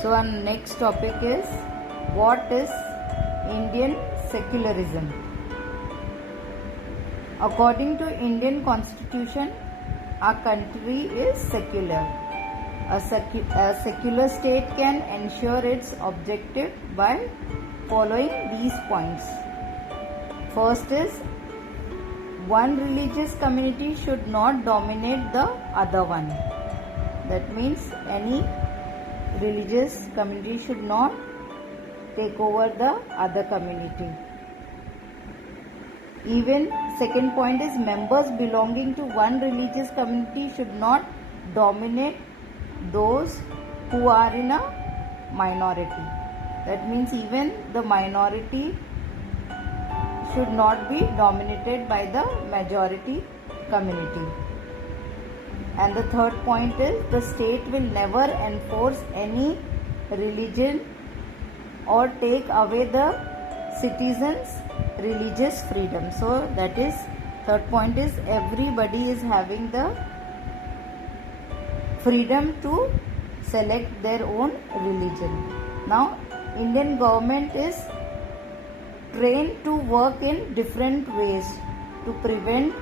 So our next topic is, what is Indian secularism? According to Indian Constitution, our country is secular. A secular state can ensure its objective by following these points. First is, one religious community should not dominate the other one. That means any religious community should not take over the other community. Even second point is, members belonging to one religious community should not dominate those who are in a minority. That means even the minority should not be dominated by the majority community. And the third point is, the state will never enforce any religion or take away the citizens' religious freedom. So that is, third point is, everybody is having the freedom to select their own religion. Now, Indian government is trained to work in different ways to prevent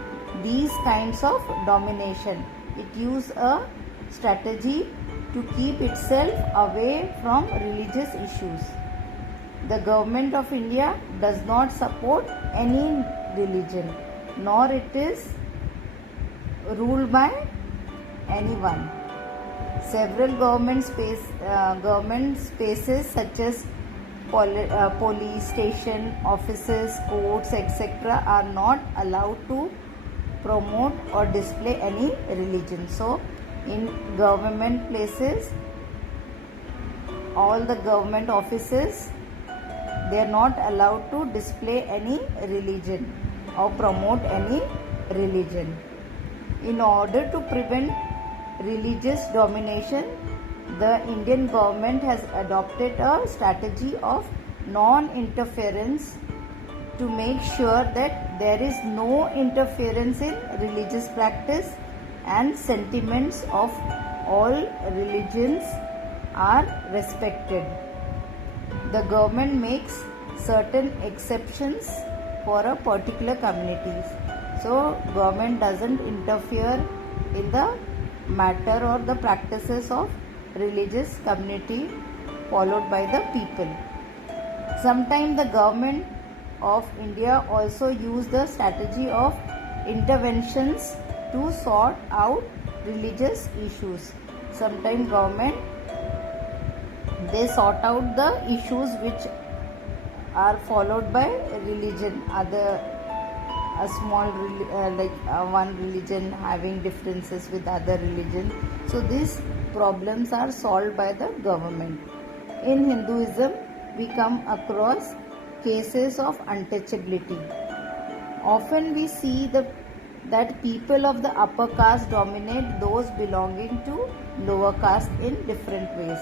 these kinds of domination. It uses a strategy to keep itself away from religious issues. The government of India does not support any religion, nor it is ruled by anyone. Several government spaces such as police station, offices, courts, etc. are not allowed to promote or display any religion. So in government places, all the government offices, they are not allowed to display any religion or promote any religion. In order to prevent religious domination, the Indian government has adopted a strategy of non-interference to make sure that there is no interference in religious practice and sentiments of all religions are respected. The government makes certain exceptions for a particular community. So government doesn't interfere in the matter or the practices of religious community followed by the people. Sometimes the government of India also use the strategy of interventions to sort out religious issues. Sometimes government, they sort out the issues which are followed by religion, one religion having differences with other religion. So these problems are solved by the government. In Hinduism, we come across cases of untouchability. Often we see that people of the upper caste dominate those belonging to lower caste in different ways.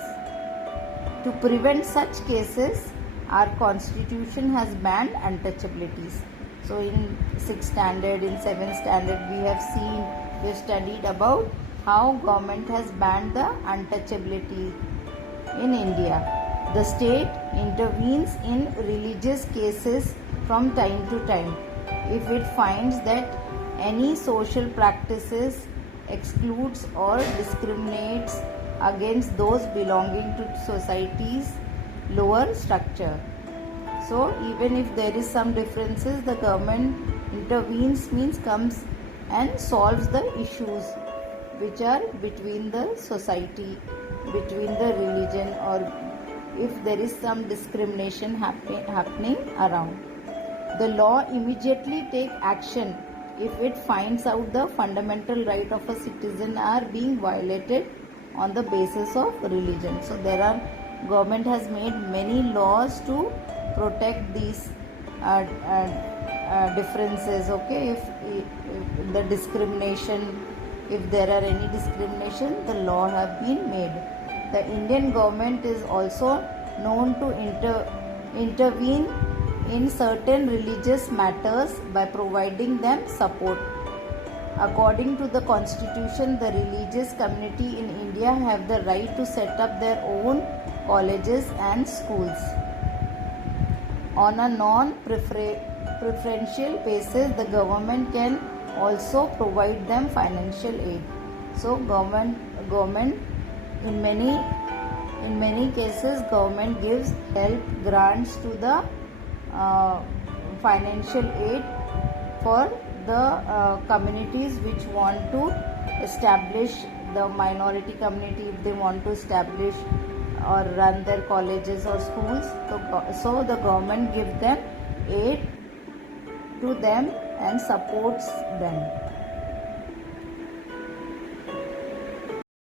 To prevent such cases, our constitution has banned untouchabilities. So in 6th standard, in 7th standard, we have studied about how government has banned the untouchability in India. The state intervenes in religious cases from time to time if it finds that any social practices excludes or discriminates against those belonging to society's lower structure. So even if there is some differences, the government intervenes, means comes and solves the issues which are between the society, between the religion, or if there is some discrimination happening around. The law immediately take action if it finds out the fundamental right of a citizen are being violated on the basis of religion. So government has made many laws to protect these differences. Okay, if the discrimination, if there are any discrimination, the law have been made. The Indian government is also known to intervene in certain religious matters by providing them support. According to the constitution, the religious community in India have the right to set up their own colleges and schools. On a non-preferential basis, the government can also provide them financial aid. So government in many cases government gives help grants to the financial aid for the communities which want to establish, the minority community, if they want to establish or run their colleges or schools. So the government gives them aid to them and supports them.